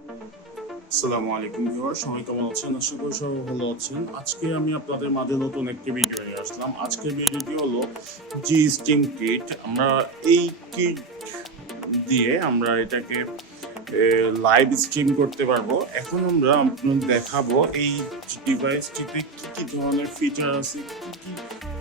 আসসালামু আলাইকুম ভিউয়ার, সবাই কেমন আছেন? আশা করি সবাই ভালো আছেন। আজকে আমি আপনাদের মাঝে নতুন একটি ভিডিও নিয়ে আসলাম। আজকের ভিডিওটি হলো জি স্টিম কিট। আমরা এই কিট দিয়ে আমরা এটাকে লাইভ স্ট্রিম করতে পারবো। এখন আমরা আপনাদের দেখাবো এই ডিভাইসটিতে কি কি ধরনের ফিচার আছে, কি কি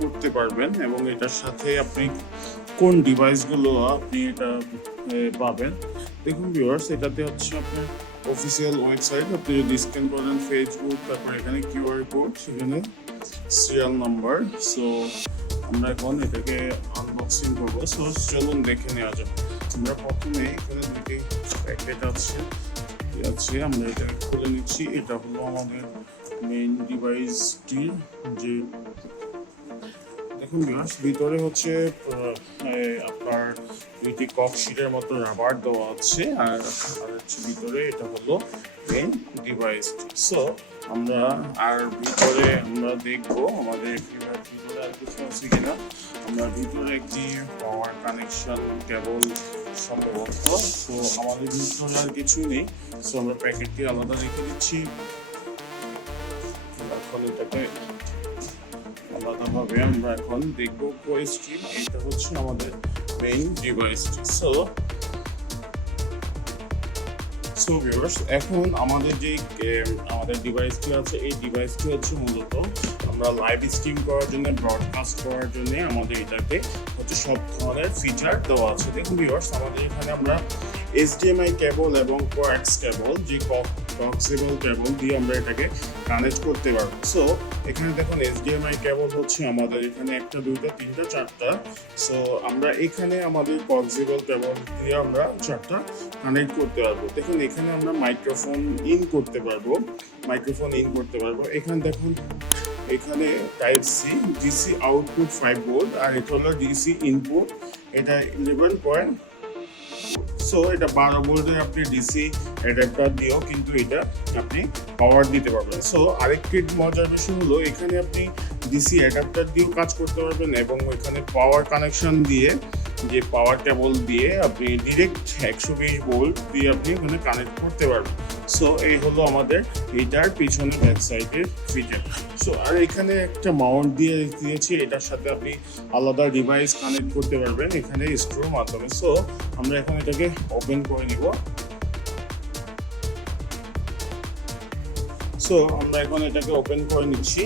করতে পারবেন এবং এটার সাথে আপনি কোন ডিভাইসগুলো আপনি এটা পাবেন। দেখুন ভিউয়ার্স, এটাতে হচ্ছে আপনার অফিসিয়াল ওয়েবসাইট। আপনি যদি স্ক্যান করেন ফেসবুক, তারপর এখানে কিউআর কোড, সেখানে সিরিয়াল নাম্বার। সো আমরা এখন এটাকে আনবক্সিং করবো। সো চলুন দেখে নেওয়া যাক। আমরা প্রথমে এখানে দুটি প্যাকেট আছে, আমরা এটা খুলে নিচ্ছি। এটা হলো আমাদের মেইন ডিভাইসটি। যে দেখুন ভিউয়ার্স, ভিতরে হচ্ছে আপনার দুইটি ককশিটের মতো রাবার দেওয়া আছে, আর হচ্ছে ভিতরে এটা হলো মেইন ডিভাইসটি। সো আমরা ভিতরে আমরা দেখবো আমাদের ভিতরে আর কিছু আছে কিনা। আমরা ভিতরে একটি পাওয়ার কানেকশন কেবল সম্ভবত। সো আমাদের ভিতরে আর কিছু নেই। সো আমরা প্যাকেটটি আলাদা রেখে দিচ্ছি। এখন এটাকে আলাদাভাবে আমরা এখন দেখবো কোয়েস্ট্রিম। এটা হচ্ছে আমাদের মেইন ডিভাইসটি। সো ভিউয়ার্স, এখন আমাদের যে আমাদের ডিভাইসটি আছে, এই ডিভাইসটি হচ্ছে মূলত আমরা লাইভ স্ট্রিম করার জন্য, ব্রডকাস্ট করার জন্য আমাদের এটাতে হচ্ছে সব ধরনের ফিচার দেওয়া আছে। দেখুন ভিউয়ার্স, আমাদের এখানে আমরা HDMI কেবল এবং কোয়াক্স কেবল, যে কক্সিবল কেবল দিয়ে আমরা এটাকে কানেক্ট করতে পারবো। সো এখানে দেখুন HDMI কেবল হচ্ছে আমাদের এখানে একটা, দুইটা, তিনটা, চারটা। সো আমরা এখানে আমাদের কক্সিবল কেবল দিয়ে আমরা চারটা কানেক্ট করতে পারবো। দেখুন এখানে আমরা মাইক্রোফোন ইন করতে পারবো। এখানে দেখুন, এখানে type C, DC output 5 volt, আর এটা হলো ডিসি ইনপুট, এটা 11. সো এটা 12 ভোল্টের আপনি ডিসি অ্যাডাপ্টার দিয়েও কিন্তু এটা আপনি পাওয়ার দিতে পারবেন। সো আরেকটি মজার বিষয় হলো, এখানে আপনি ডিসি অ্যাডাপ্টার দিয়েও কাজ করতে পারবেন এবং এখানে পাওয়ার কানেকশন দিয়ে, যে পাওয়ার কেবল দিয়ে আপনি ডিরেক্ট 120 ভোল্ট দিয়ে আপনি এখানে কানেক্ট করতে পারবেন। সো এই হলো আমাদের এটার পিছনে ব্যাক সাইডের ফিচার। সো আর এখানে একটা মাউন্ট দিয়ে দিয়েছি, এটার সাথে আপনি আলাদা ডিভাইস কানেক্ট করতে পারবেন এখানে স্ক্রুর মাধ্যমে। সো আমরা এখন এটাকে ওপেন করে নিব। সো আমরা এখন এটাকে ওপেন করে নিচ্ছি।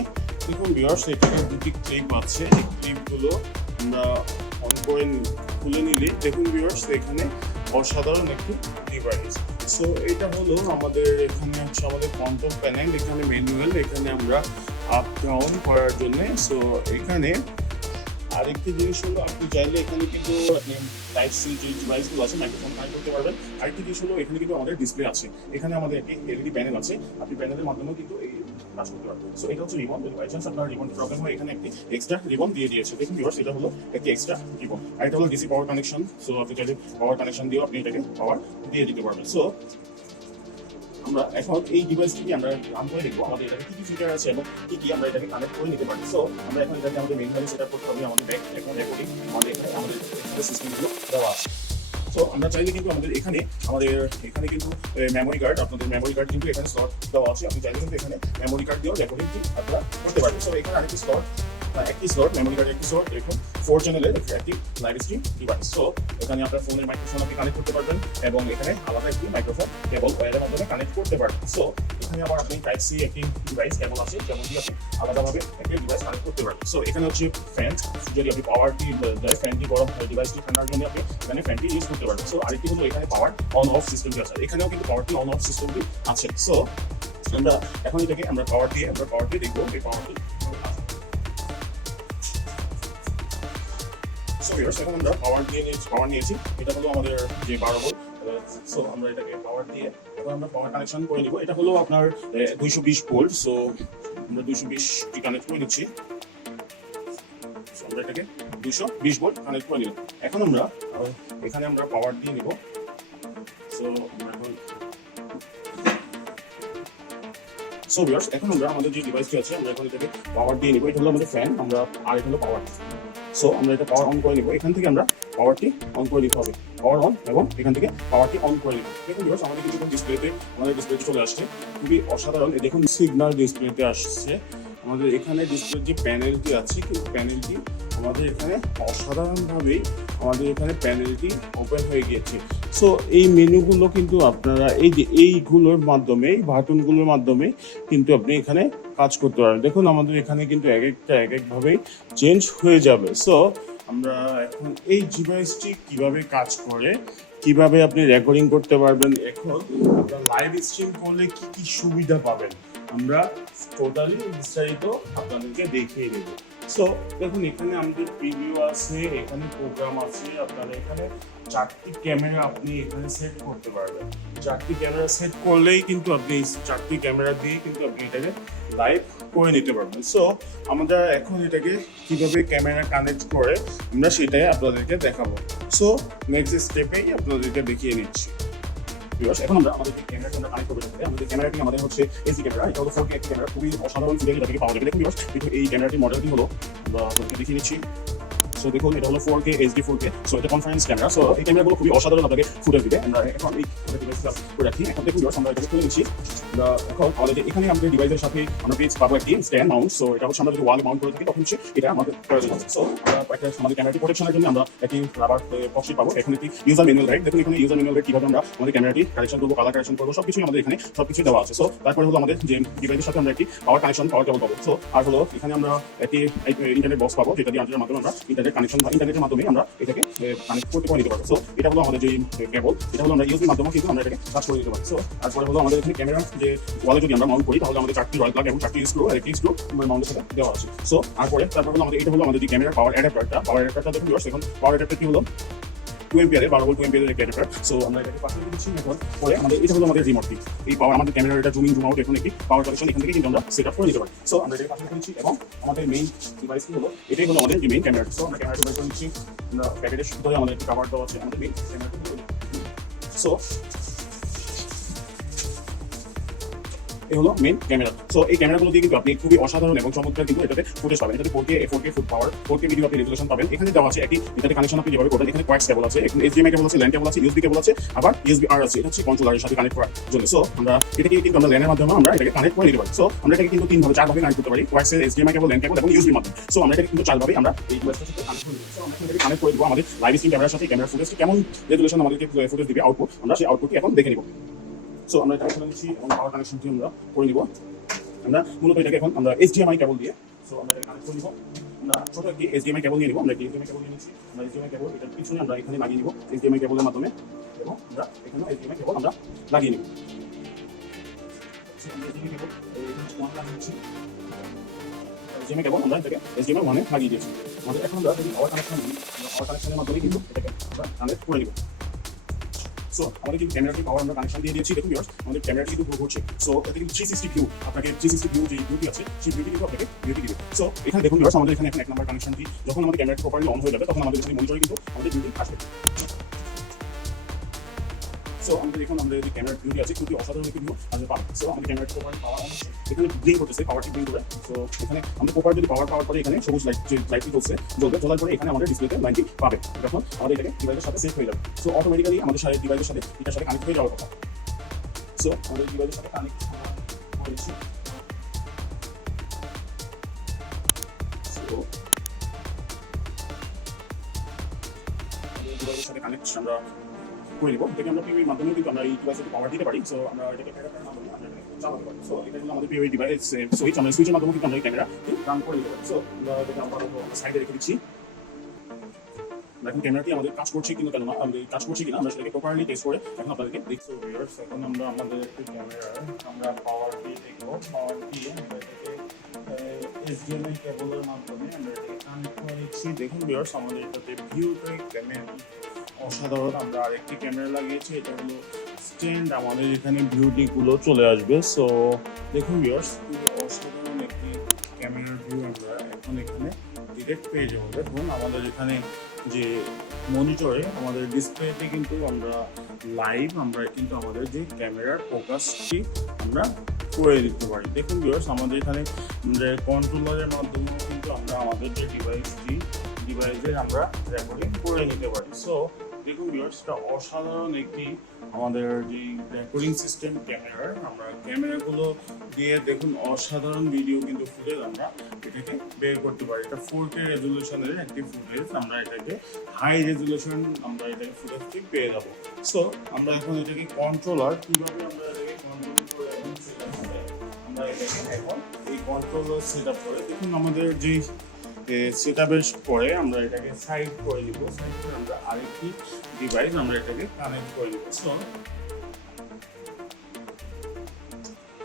দেখুন ভিউয়ার্স, এখানে দুটি ক্লিপ আছে। এই ক্লিপগুলো আমরা অন করে খুলে নিলে দেখুন ভিউয়ার্স, এখানে অসাধারণ একটি ডিভাইস। সো এটা হলো আমাদের, এখানে হচ্ছে আমাদের কন্ট্রোল প্যানেল, এখানে ম্যানুয়াল, এখানে আমরা আপ ডাউন করার জন্য। সো এখানে আরেকটি জিনিস হলো, আপনি চাইলে এখানে কিন্তু টাইপ সি যে ডিভাইসগুলো আছে মাইক্রোফোন কানেক্ট করতে পারবেন। আরেকটি জিনিস হলো, এখানে কিন্তু আমাদের ডিসপ্লে আছে, এখানে আমাদের একটি এলইডি প্যানেল আছে, আপনি প্যানেলের মাধ্যমেও কিন্তু এই কাজ করতে পারবেন। সো এটা হচ্ছে রিবন। যদি বাই চান্স আপনার রিবন প্রবলেম হয়, এখানে একটি এক্সট্রা রিবন দিয়ে দিয়েছে। দেখুন ভিউয়ার্স, এটা হলো একটি এক্সট্রা রিবন। আর এটা হলো ডিসি পাওয়ার কানেকশন। সো আপনি চাইলে পাওয়ার কানেকশন দিয়েও আপনি এটাকে পাওয়ার দিয়ে দিতে পারবেন। সো আমরা এখন এই ডিভাইসটিকে আমরা রান করে দেখবো আমাদের এটাকে কি কি ফিচার আছে এবং কি কি আমরা এটাকে কানেক্ট করে নিতে পারি। সো আমরা এখন এটাকে আমাদের মেইন সেট আপ করতে হবে। আমাদের ব্যাক এখন রেকর্ডিং আমাদের এখানে আমাদের সিস্টেমগুলো দেওয়া আছে। সো আমরা চাইলে কিন্তু আমাদের এখানে কিন্তু মেমোরি কার্ড, আপনাদের মেমোরি কার্ড কিন্তু এখানে স্লট দেওয়া আছে। আপনি চাইলে কিন্তু এখানে মেমোরি কার্ড দিয়েও রেকর্ডিং আপনারা করতে পারবেন। সো এখানে আরেকটি স্লট, মেমোরি কার্ডের একটি স্লট, এরকম 4 চ্যানেলের একটি লাইভ স্ট্রিম ডিভাইস। সো এখানে আপনার ফোনের মাইক্রোফোন আপনি কানেক্ট করতে পারবেন এবং এখানে আলাদা একটি মাইক্রোফোন কেবল ওয়্যারের মাধ্যমে কানেক্ট করতে পারবেন। সো এখানে আবার আপনি টাইপ সি একটি ডিভাইস কেবল আছে, যেমন দিয়ে আপনি আলাদাভাবে একটি ডিভাইস কানেক্ট করতে পারবেন। সো এখানে হচ্ছে ফ্যান, যদি আপনি পাওয়ারটি দেয়, ফ্যানটি গরম হয়, ডিভাইসটি ঠান্ডার জন্য আপনি এখানে ফ্যানটি ইউজ করতে পারবেন। সো আরেকটি হলো, এখানে পাওয়ার অন অফ সিস্টেমটি আছে, এখানেও কিন্তু পাওয়ারটি অন অফ সিস্টেমটি আছে। সো আমরা এখন এটাকে আমরা পাওয়ার দিয়ে দেখবো এই পাওয়ারটি। সো ভিউয়ার্স, এখন আমরা পাওয়ার নিয়েছি। এটা হলো আমাদের যে 12 ভোল্ট। সো আমরা এটাকে পাওয়ার দিয়ে এখন আমরা পাওয়ার কানেকশন করে নিব। এটা হলো আপনার 220 ভোল্ট। সো আমরা 220টি কানেক্ট করে নিচ্ছি। আমরা এটাকে 220 ভোল্ট কানেক্ট করে নিলাম। এখন আমরা এখানে আমরা পাওয়ার দিয়ে নিব। সো আমরা ভিউয়ার্স, এখন আমরা আমাদের যে ডিভাইসটি আছে, আমরা এখন এটাকে পাওয়ার দিয়ে নিব। এটা হলো আমাদের ফ্যান, আর এটা হলো পাওয়ার। সো আমরা এটা পাওয়ার অন করে নিব, এখান থেকে আমরা পাওয়ারটি অন করে দিতে হবে, পাওয়ার অন, এবং এখান থেকে পাওয়ারটি অন করে নিব। দেখুন ভিউয়ার্স আমাদের কিন্তু ডিসপ্লেতে চলে আসছে, খুবই অসাধারণ। দেখুন সিগন্যাল ডিসপ্লেতে আসছে, আমাদের এখানে ডিসপ্লের যে প্যানেলটি আছে, কিন্তু প্যানেলটি আমাদের এখানে অসাধারণভাবেই আমাদের এখানে প্যানেলটি ওপেন হয়ে গিয়েছে। সো এই মেনুগুলো কিন্তু আপনারা এই যে এইগুলোর মাধ্যমে, এই বাটনগুলোর মাধ্যমে কিন্তু আপনি এখানে কাজ করতে পারবেন। দেখুন আমাদের এখানে কিন্তু এক একভাবেই চেঞ্জ হয়ে যাবে। সো আমরা এখন এই ডিভাইসটি কিভাবে কাজ করে, কিভাবে আপনি রেকর্ডিং করতে পারবেন, এখন আপনার লাইভ স্ট্রিম করলে কি কি সুবিধা পাবেন, আমরা টোটালি বিস্তারিত আপনাদেরকে দেখিয়ে দেব। সো দেখুন এখানে আমাদের প্রিভিউ আছে, এখানে প্রোগ্রাম আছে, আপনারা এখানে 4টি ক্যামেরা আপনি এখানে সেট করতে পারবেন। 4টি ক্যামেরা সেট করলেই কিন্তু আপনি 4টি ক্যামেরা দিয়ে কিন্তু আপনি এটাকে লাইভ করে নিতে পারবেন। সো আমরা এখন এটাকে কিভাবে ক্যামেরা কানেক্ট করে আমরা সেটাই আপনাদেরকে দেখাবো। সো নেক্সট স্টেপেই আপনাদেরকে দেখিয়ে নিচ্ছি। এখন আমরা আমাদের যে ক্যামেরাটা আমরা কানেক্ট করবো, আমাদের ক্যামেরাটি আমাদের হচ্ছে এসডি ক্যামেরা, এটা হলো 4K ক্যামেরা, খুবই অসাধারণ ফুটেজ এটা থেকে পাওয়া যাবে। দেখুন কিন্তু এই ক্যামেরাটির মডেলটি হলো, আমরা আপনাদেরকে দেখিয়ে নিচ্ছি। সো দেখুন এটা হলো 4K HD 4K, সো এটা কনফারেন্স ক্যামেরা। সো এই ক্যামেরাগুলো খুবই অসাধারণ আপনাকে ফুটেজ দিবে। আমরা এখন এই ডিভাইসটা করে রাখি। এখন দেখুন আমরা এটা খুলে নিচ্ছি। এখন আমাদের এখানে আমাদের ডিভাইসের সাথে আমরা পেজ পাবো একটি স্ট্যান্ড মাউন্ট। সো এটা হচ্ছে আমরা যদি ওয়ালে মাউন্ট করে থাকি তখন এটা আমাদের প্রয়োজন হবে। সো আমরা আমাদের ক্যামেরাটি প্রোটেকশনের জন্য আমরা একটি রাবার বক্সই পাবো। এখানে একটি ইউজার ম্যানুয়াল গাইড, দেখুন এখানে ইউজার ম্যানুয়াল গাইড কিভাবে আমরা আমাদের ক্যামেরাটি কানেকশন করবো, কালার কানেকশন করবো, সবকিছুই আমাদের এখানে সবকিছু দেওয়া আছে। সো তারপরে হলো আমাদের যে ডিভাইসের সাথে আমরা একটি পাওয়ার কেবল পাবো। সো আর হলো এখানে আমরা একটি ইন্টারনেট বক্স পাবো, যেটা দিয়ে মাধ্যমে আমরা ইন্টারনেট কানেকশন বা ইন্টারনেটের মাধ্যমে আমরা এটাকে কানেক্ট করতে নিতে পারবো। সো এটা হলো আমাদের যে কেবল, এটা হলো আমরা ইউএসবির মাধ্যমে কিন্তু আমরা এটাকে কাজ করে দিতে পারি। সো তারপরে হলো আমাদের এখানে ক্যামেরা যে ওয়ালে যদি আমরা মাউন্ট করি তাহলে আমাদের 4টি রয়্যাল প্লাগ এবং 4টি স্ক্রু আর একটি স্ক্রু মাউন্টের সাথে দেওয়া আছে। সো তারপরে হলো আমাদের এটা হলো আমাদের যে ক্যামেরা পাওয়ার অ্যাডাপ্টারটা দেখুন ভিউয়ার্স, এখন পাওয়ার অ্যাডাপ্টারটি হলো 2 এম্পিয়ারের 12 ভোল্ট 2 এম্পিয়ারের একটা অ্যাডাপ্টার। সো আমরা এটাকে পাঠিয়ে দিচ্ছি। এখন পরে আমাদের এটা হলো আমাদের রিমোটটি, এই পাওয়ার আমাদের ক্যামেরার এটা জুম ইন জুম আউট, এখন একটি পাওয়ার কানেকশন এখান থেকে কিন্তু আমরা সেট আপ করে নিতে পারি। সো আমরা এটাকে পাঠিয়ে দিচ্ছি এবং আমাদের মেইন ডিভাইসটি হলো এটাই হলো আমাদের যে মেইন ক্যামেরাটি। সো আমরা ক্যামেরাটি বের করে নিচ্ছি, আমরা প্যাকেটের ভিতরে আমাদের একটি কভার দেওয়া আছে আমাদের মেইন ক্যামেরাটি। সো এই হলো মেইন ক্যামেরা। সো এই ক্যামেরাগুলো দিয়ে কিন্তু আপনি খুবই অসাধারণ এবং চমৎকার কিন্তু এটাতে ফুটেজ পাবেন। এটাতে 4K ফুট পাওয়ার 4K ভিডিও আপনি রেজোলিউশন পাবেন। এখানে দেওয়া আছে একটি এটাতে কানেকশন আপনি যেভাবে করবেন, এখানে কোয়াক্স কেবল আছে, এখানে HDMI কেবল আছে, ল্যান কেবল আছে, USB কেবল আছে, আবার USB-R আছে, এটা হচ্ছে কন্ট্রোলারের সাথে কানেক্ট করার জন্য। সো আমরা এটাকে কিন্তু আমরা ল্যানের মাধ্যমে আমরা এটাকে কানেক্ট করে নিতে পারি। সো আমরা এটাকে কিন্তু 4ভাবে কানেক্ট করতে পারি, কোয়াক্সের, HDMI কেবল, ল্যান কেবল এবং USB মাধ্যমে। সো আমরা এটাকে কিন্তু 4ভাবে আমরা এই ডিভাইসটার সাথে কানেক্ট করে দিই। সো আমরা এটাকে কানেক্ট করে দেব আমাদের লাইভ স্ট্রিম ক্যামেরার সাথে। ক্যামেরা ফুটেজ কেমন রেজোলিউশন আমাদেরকে ফুটেজ দিবে, আউটপুট আমরা সেই আউটপুটটি এখন দেখে নিব। সো আমরা এটা খুলে নিচ্ছি এবং পাওয়ার কানেকশনটি আমরা করে নিব। আমরা মূলত এটাকে এখন আমরা HDMI কেবল দিয়ে, সো আমরা এটাকে কানেক্ট করে নিব। আমরা ছোট একটি HDMI কেবল নিয়ে নিব, আমরা একটি HDMI কেবল নিয়ে নিচ্ছি। আমরা HDMI কেবল এটার পিছনে আমরা এখানে লাগিয়ে নিব HDMI কেবলের মাধ্যমে, এবং আমরা এখানে HDMI কেবল আমরা লাগিয়ে নিব। সো আমরা HDMI কেবল এখানে লাগিয়ে নিচ্ছি, HDMI কেবল আমরা এটাকে HDMI 1 এ লাগিয়ে দিয়েছি। আমাদের এখন আমরা যদি পাওয়ার কানেকশন দিই, আমরা পাওয়ার কানেকশনের মাধ্যমে কিন্তু এটাকে আমরা কানেক্ট করে নিব। সো আমাদের কিন্তু ক্যামেরাটি পাওয়ার আমরা কানেকশন দিয়ে দিয়েছি। দেখুন ভিউয়ার্স আমাদের ক্যামেরাটি কিন্তু গ্রো করছে। সো এটা কিন্তু 360 ভিউ, আপনাকে 360 ভিউ যে ভিউটি আছে সেই ভিউটি কিন্তু আপনাকে ভিউটি দিবে। সো এখানে দেখুন ভিউয়ার্স আমাদের এখানে এখন 1 নাম্বার কানেকশনটি যখন আমাদের ক্যামেরাটি প্রপারলি অন হয়ে যাবে তখন আমাদের এখানে মনিটরে কিন্তু আমাদের ভিউটি আসবে। সো আমাদের দেখুন আমাদের যে ক্যামেরার ভিউটি আছে খুবই অসাধারণ একটি ভিউ আমাদের পাবেন। সো আমাদের ক্যামেরাটি প্রপারলি পাওয়ার অন হচ্ছে, এখানে ব্লিঙ্ক করতেছে, পাওয়ারটি ব্লিঙ্ক করে। সো এখানে আমাদের প্রপার যদি পাওয়ার পরে এখানে সবুজ লাইট যে লাইটটি জ্বলার পরে এখানে আমাদের ডিসপ্লেতে লাইনটি পাবে, যখন আমাদের এটাকে ডিভাইসের সাথে সেট হয়ে যাবে। সো অটোমেটিক্যালি আমাদের সাথে ডিভাইসের সাথে এটার সাথে কানেক্ট হয়ে যাওয়ার কথা। সো আমাদের ডিভাইসের সাথে কানেক্ট করেছি। সো আমাদের ডিভাইসের সাথে কানেক্ট আমরা করে নিব। এটাকে আমরা টিভির মাধ্যমে কিন্তু আমরা এই ডিভাইসে পাওয়ার দিতে পারি। সো আমরা এটাকে ক্যামেরার মাধ্যমে আমরা চালাতে পারি। সো এটা হলো আমাদের টিভি ডিভাইস সুইচ, আমরা সুইচের মাধ্যমে কিন্তু আমরা এই ক্যামেরা রান করে নিতে পারি। সো আমরা এটাকে আমরা সাইডে রেখে দিচ্ছি। এখন ক্যামেরাটি আমাদের কাজ করছে কিনা আমাদের কাজ করছে কিনা আমরা সেটাকে প্রপারলি টেস্ট করে এখন আপনাদেরকে দেখছি। ভিউয়ার্স এখন আমরা আমাদের একটি ক্যামেরার আমরা পাওয়ার দিয়ে দেখবো, পাওয়ার দিয়ে আমরা এটাকে HDMI কেবলের মাধ্যমে আমরা এটাকে কানেক্ট করে নিচ্ছি। দেখুন ভিউয়ার্স আমাদের এটাতে ভিউটা ক্যামেরা অসাধারণ। আমরা আরেকটি ক্যামেরা লাগিয়েছি, এটা হলো স্ট্যান্ড, আমাদের এখানে ভিউটিগুলো চলে আসবে। সো দেখুন ভিউয়ার্স অসাধারণ একটি ক্যামেরার ভিউ আমরা এখন এখানে ডিরেক্ট পেয়ে যাবো। দেখুন আমাদের এখানে যে মনিটরে আমাদের ডিসপ্লেতে কিন্তু আমরা লাইভ আমরা কিন্তু আমাদের যে ক্যামেরার ফোকাসটি আমরা করে দিতে পারি। দেখুন ভিউয়ার্স আমাদের এখানে কন্ট্রোলারের মাধ্যমেও কিন্তু আমরা আমাদের যে ডিভাইসটি ডিভাইসে আমরা রেকর্ডিং করে নিতে পারি। সো দেখুন ভিউয়ার্স, এটা অসাধারণ একটি আমাদের যে রেকর্ডিং সিস্টেম ক্যামেরার, আমরা ক্যামেরাগুলো দিয়ে দেখুন অসাধারণ ভিডিও কিন্তু ফুটেজ আমরা এটাকে বের করতে পারি। এটা 4K রেজলিউশনের একটি ফুটেজ, আমরা এটাকে হাই রেজলিউশন আমরা এটাকে ফুটেজটি পেয়ে যাবো। সো আমরা এখন এটাকে কন্ট্রোলার কীভাবে আমরা এটাকে কন্ট্রোল করে এবং সেট আপ করে আমরা এটাকে এখন এই কন্ট্রোলার সেট আপ করে দেখুন আমাদের যে সেট আপের পরে আমরা এটাকে সাইড করে নিব। সাইড করে আমরা আরেকটি ডিভাইস আমরা এটাকে কানেক্ট করে নিব।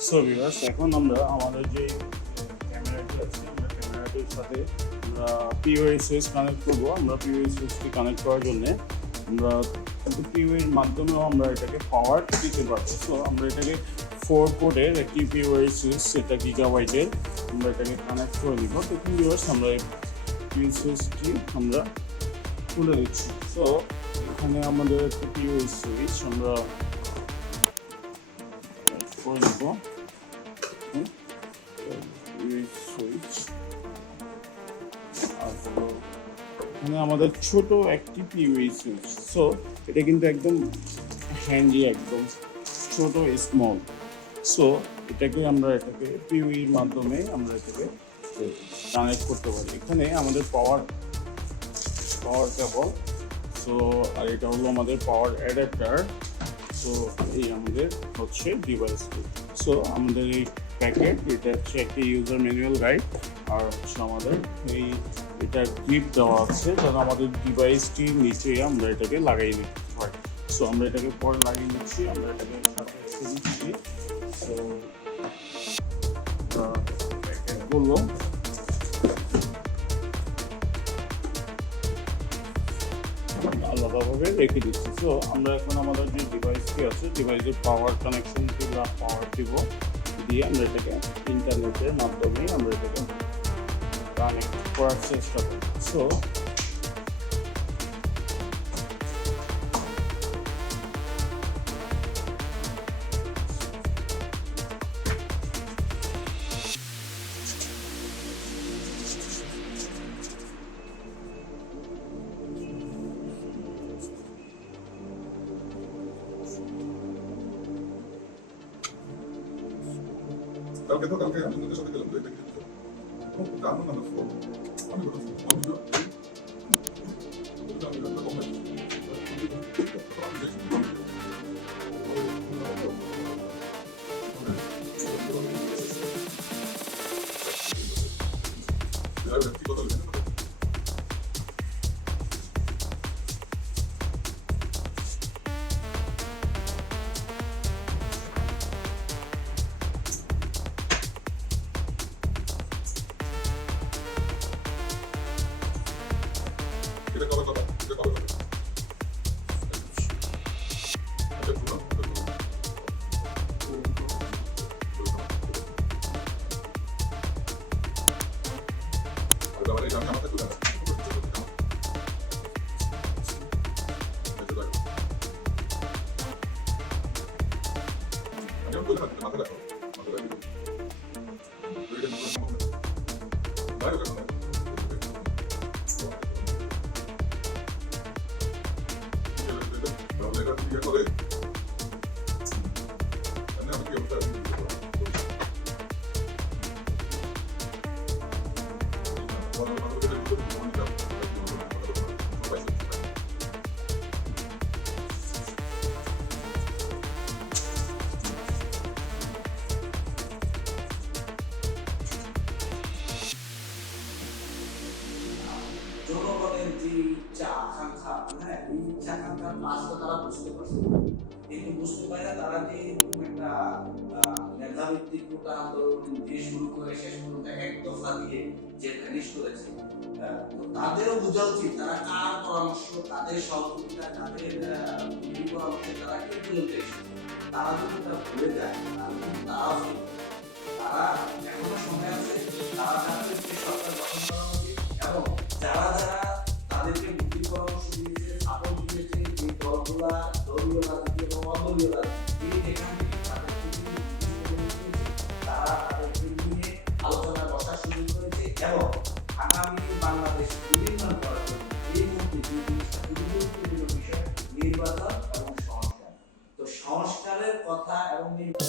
সো ভিউয়ার্স, এখন আমরা আমাদের যে ক্যামেরাটি আছে, আমরা ক্যামেরাটির সাথে আমরা পিওআই সুইচ কানেক্ট করবো। আমরা পিওআই সুইচটি কানেক্ট করার জন্যে আমরা পিওআইয়ের মাধ্যমেও আমরা এটাকে পাওয়ার দিতে পারবো। সো আমরা এটাকে 4 পোর্টের একটি পিওআই সুইচ, সেটা গিগাবাইটের, আমরা এটাকে কানেক্ট করে নিব। দেখুন ভিউয়ার্স, আমরা এই পিওআই সুইচটি আমরা খুলে দিচ্ছি। সো এখানে আমাদের একটা পিওআই সুইচ আমরা করে নিব। সুইচ আর হলো এখানে আমাদের ছোট একটি পিওআই সুইচ। সো এটা কিন্তু একদম হ্যান্ডি, একদম ছোট স্মল। সো এটাকে পিওআইয়ের মাধ্যমে আমরা এটাকে কানেক্ট করতে পারি। এখানে আমাদের পাওয়ার কেবল, সো আর এটা হলো আমাদের পাওয়ার অ্যাডাপ্টার। সো এই আমাদের হচ্ছে ডিভাইসটি। সো আমাদের এই প্যাকেট, এটা হচ্ছে একটি ইউজার ম্যানুয়াল গাইড, আর হচ্ছে আমাদের এটা ক্লিপ দেওয়া আছে যাতে আমাদের ডিভাইসটির নিচে আমরা এটাকে লাগিয়ে নিতে পারি। সো আমরা এটাকে পরে লাগিয়ে নিচ্ছি, আমরা এটাকে সাথে রেখে দিচ্ছি। সো প্যাকেটগুলো আলাদাভাবে রেখে দিচ্ছি। সো আমরা এখন আমাদের যে ডিভাইসটি আছে, ডিভাইসের পাওয়ার কানেকশনটি বা পাওয়ার দিয়ে আমরা এটাকে ইন্টারনেটের মাধ্যমে আমরা এটাকে কানেক্ট করার চেষ্টা করি। সো কালকে আপনাদের সাথে গেলাম, জানো না আমি এটা কবে কথা জনগণের যে ইচ্ছা আকাঙ্ক্ষা, হ্যাঁ, এই ইচ্ছা আকাঙ্ক্ষার কাজটা তারা বুঝতে পারছে, কিন্তু বুঝতে পারে তারা যে একটা মেধাভিত্তিক কোটা আন্দোলন দিয়ে শুরু করে শেষ পর্যন্ত এক দফা দিয়ে যে ফিনিশ করেছে, তো তাদেরও বোঝা উচিত তারা কার পরামর্শ, তাদের সহযোগিতা, তাদের পরামর্শে তারা কি বলতে, তারা যদি তারা ভুলে যায় তারা এখনো সময় আছে, তারা সরকার গঠন করা উচিত এবং যারা যারা তাদেরকে বুদ্ধি পরামর্শ দিয়েছে, সাপোর্ট দিয়েছে, যে দলগুলা দলীয় রাজনীতি এবং অদলীয় রাজনীতি, এখান থেকে তারা তাদেরকে নিয়ে আলোচনা বসার সুযোগ করেছে এবং আগামী বাংলাদেশ বিভিন্ন এমনি